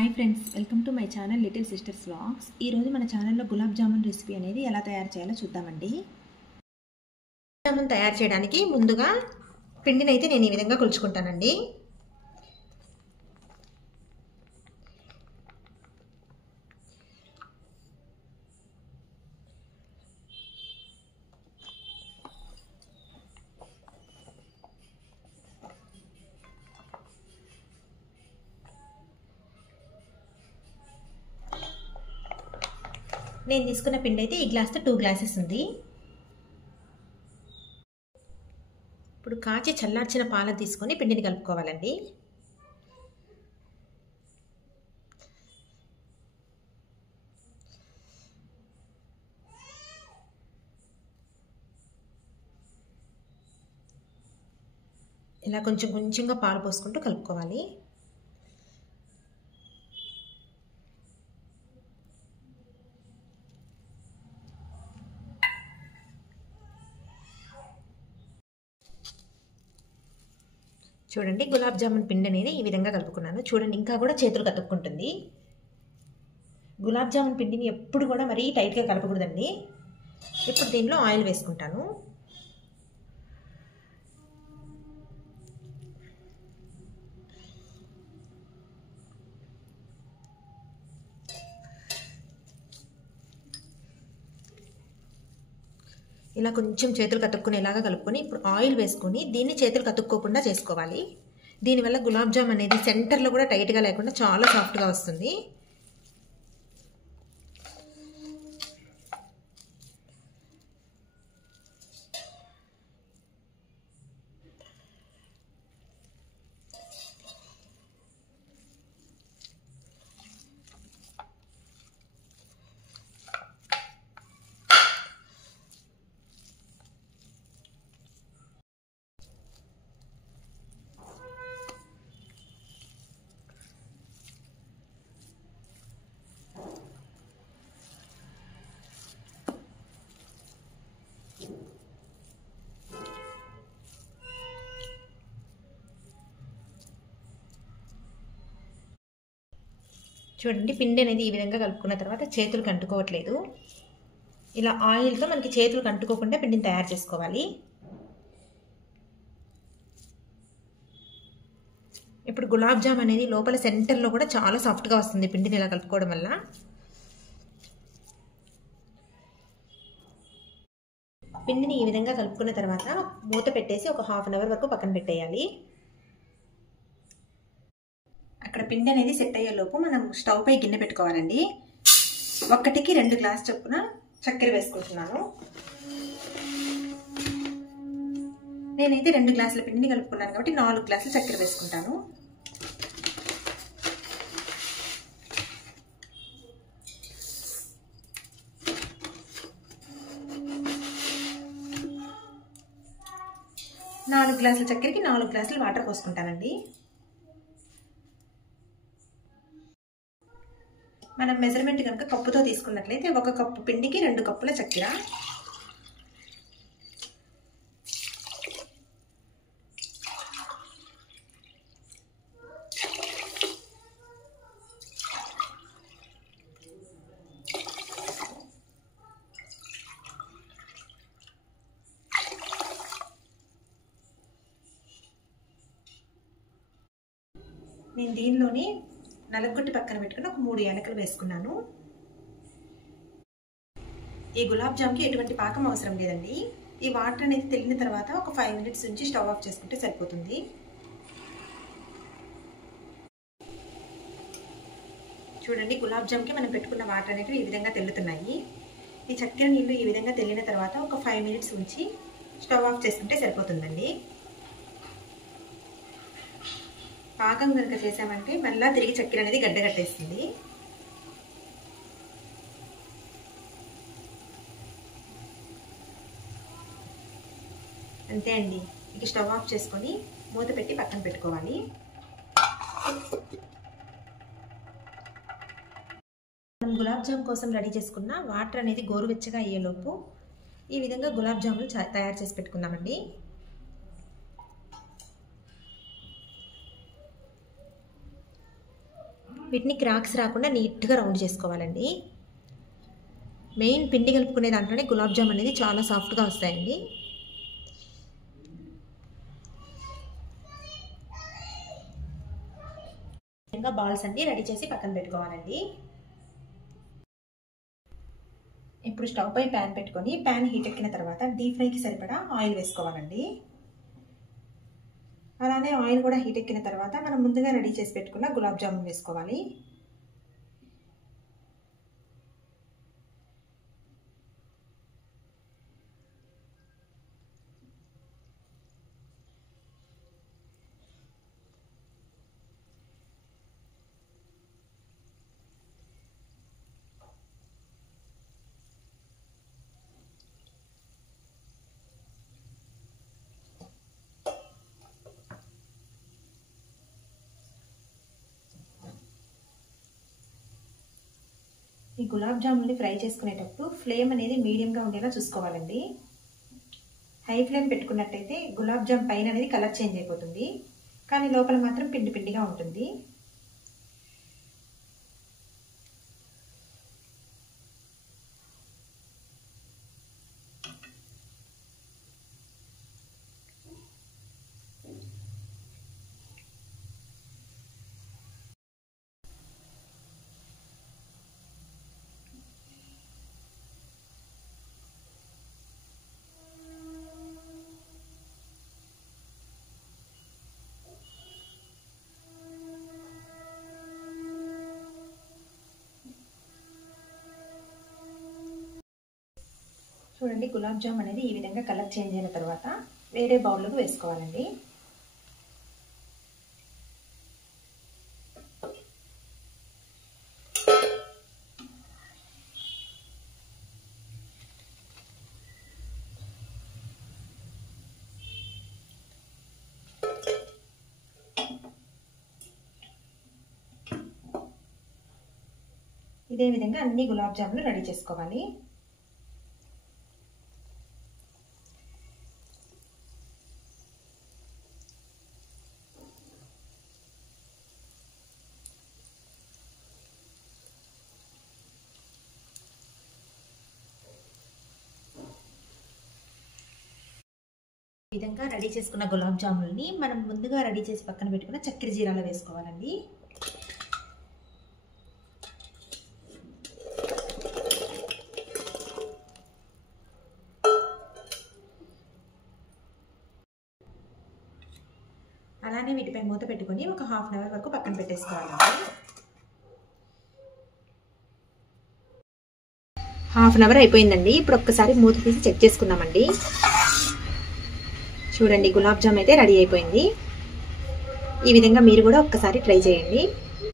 Hi friends, welcome to my channel little sisters vlogs. ఈరోజు మన ఛానల్లో గులాబ్ జామున్ రెసిపీ అనేది ఎలా తయారు చేయాలో చూద్దామండి. గులాబ్ జామున్ తయారు చేయడానికి ముందుగా పిండిని అయితే నేను ఈ విధంగా కొలుచుకుంటానండి. నేను తీసుకున్న పిండి అయితే ఈ గ్లాస్తో 2 గ్లాసెస్ ఉంది. ఇప్పుడు కాచి చల్లార్చిన పాలను తీసుకొని పిండిని కలుపుకోవాలండి. ఇలా కొంచెం కొంచెంగా పాలు పోసుకుంటూ కలుపుకోవాలి. చూడండి, గులాబ్ జామున్ పిండి అనేది ఈ విధంగా కలుపుకున్నాను. చూడండి, ఇంకా కూడా చేతులు కతుక్కుంటుంది. గులాబ్ జామున్ పిండిని ఎప్పుడు కూడా మరీ టైట్గా కలపకూడదండి. ఇప్పుడు దీనిలో ఆయిల్ వేసుకుంటాను. ఇలా కొంచెం చేతులు కతుక్కునేలాగా కలుపుకొని ఇప్పుడు ఆయిల్ వేసుకొని దీన్ని చేతులు కతుక్కోకుండా చేసుకోవాలి. దీనివల్ల గులాబ్ జామ్ అనేది సెంటర్లో కూడా టైట్గా లేకుండా చాలా సాఫ్ట్గా వస్తుంది. చూడండి, పిండి అనేది ఈ విధంగా కలుపుకున్న తర్వాత చేతులు కంటుకోవట్లేదు. ఇలా ఆయిల్తో మనకి చేతులు కంటుకోకుండా పిండిని తయారు చేసుకోవాలి. ఇప్పుడు గులాబ్ జామ్ అనేది లోపల సెంటర్లో కూడా చాలా సాఫ్ట్గా వస్తుంది పిండిని ఇలా కలుపుకోవడం వల్ల. పిండిని ఈ విధంగా కలుపుకున్న తర్వాత మూత పెట్టేసి ఒక ½ గంట వరకు పక్కన పెట్టేయాలి. అక్కడ పిండి అనేది సెట్ అయ్యేలోపు మనం స్టవ్ పై గిన్నె పెట్టుకోవాలండి. 1కి 2 గ్లాసు చొప్పున చక్కెర వేసుకుంటున్నాను. నేనైతే 2 గ్లాసుల పిండిని కలుపుకున్నాను కాబట్టి 4 గ్లాసులు చక్కెర వేసుకుంటాను. నాలుగు గ్లాసుల చక్కెరకి 4 గ్లాసులు వాటర్ పోసుకుంటానండి. మనం మెజర్మెంట్ కనుక కప్పుతో తీసుకున్నట్లయితే 1 కప్పు పిండికి 2 కప్పుల చక్కెర. నేను దీనిలోని నలగొట్టి పక్కన పెట్టుకుని ఒక 3 యాలకులు వేసుకున్నాను. ఈ గులాబ్ జామ్కి ఎటువంటి పాకం అవసరం లేదండి. ఈ వాటర్ అనేది తెలిసిన తర్వాత ఒక 5 మినిట్స్ నుంచి స్టవ్ ఆఫ్ చేసుకుంటే సరిపోతుంది. చూడండి, గులాబ్ జామ్కి మనం పెట్టుకున్న వాటర్ అనేవి ఈ విధంగా తెల్లుతున్నాయి. ఈ చక్కెర నీళ్ళు ఈ విధంగా తెల్లిన తర్వాత ఒక 5 మినిట్స్ ఉంచి స్టవ్ ఆఫ్ చేసుకుంటే సరిపోతుందండి. పాకం కనుక చేసామంటే మళ్ళీ తిరిగి చక్కెర అనేది గడ్డగట్టేస్తుంది. అంతే అండి. ఇక స్టవ్ ఆఫ్ చేసుకొని మూత పెట్టి పక్కన పెట్టుకోవాలి. మనం గులాబ్ జామ్ కోసం రెడీ చేసుకున్న వాటర్ అనేది గోరువెచ్చగా అయ్యేలోపు ఈ విధంగా గులాబ్ జాములు తయారు చేసి పెట్టుకుందామండి. వీటిని క్రాక్స్ రాకుండా నీట్గా రౌండ్ చేసుకోవాలండి. మెయిన్ పిండి కలుపుకునే దాంట్లోనే గులాబ్ జామ్ అనేది చాలా సాఫ్ట్గా వస్తాయండి. ఇంకా బాల్స్ అన్ని రెడీ చేసి పక్కన పెట్టుకోవాలండి. ఇప్పుడు స్టవ్ పై ప్యాన్ పెట్టుకొని ప్యాన్ హీట్ ఎక్కిన తర్వాత డీప్ ఫ్రైకి సరిపడా ఆయిల్ వేసుకోవాలండి. అలానే ఆయిల్ కూడా హీట్ ఎక్కిన తర్వాత మనం ముందుగా రెడీ చేసి పెట్టుకున్న గులాబ్ జామున్ వేసుకోవాలి. ఈ గులాబ్ జామున్ని ఫ్రై చేసుకునేటప్పుడు ఫ్లేమ్ అనేది మీడియంగా ఉండేలా చూసుకోవాలండి. హై ఫ్లేమ్ పెట్టుకున్నట్టయితే గులాబ్ జామ్ పైన అనేది కలర్ చేంజ్ అయిపోతుంది, కానీ లోపల మాత్రం పిండి పిండిగా ఉంటుంది. చూడండి, గులాబ్ జామ్ అనేది ఈ విధంగా కలర్ చేంజ్ అయిన తర్వాత వేరే బౌల్లోకి వేసుకోవాలండి. ఇదే విధంగా అన్ని గులాబ్ జాములు రెడీ చేసుకోవాలి. ఈ విధంగా రెడీ చేసుకున్న గులాబ్ జాములని మనం ముందుగా రెడీ చేసి పక్కన పెట్టుకున్న చక్కెర జీరాలో వేసుకోవాలండి. అలానే వీటిపై మూత పెట్టుకొని ఒక హాఫ్ అన్ అవర్ వరకు పక్కన పెట్టేసుకోవాలండి. హాఫ్ అన్ అవర్ అయిపోయిందండి. ఇప్పుడు ఒక్కసారి మూత తీసి చెక్ చేసుకుందామండి. చూడండి, గులాబ్ జామ్ అయితే రెడీ అయిపోయింది. ఈ విధంగా మీరు కూడా ఒక్కసారి ట్రై చేయండి.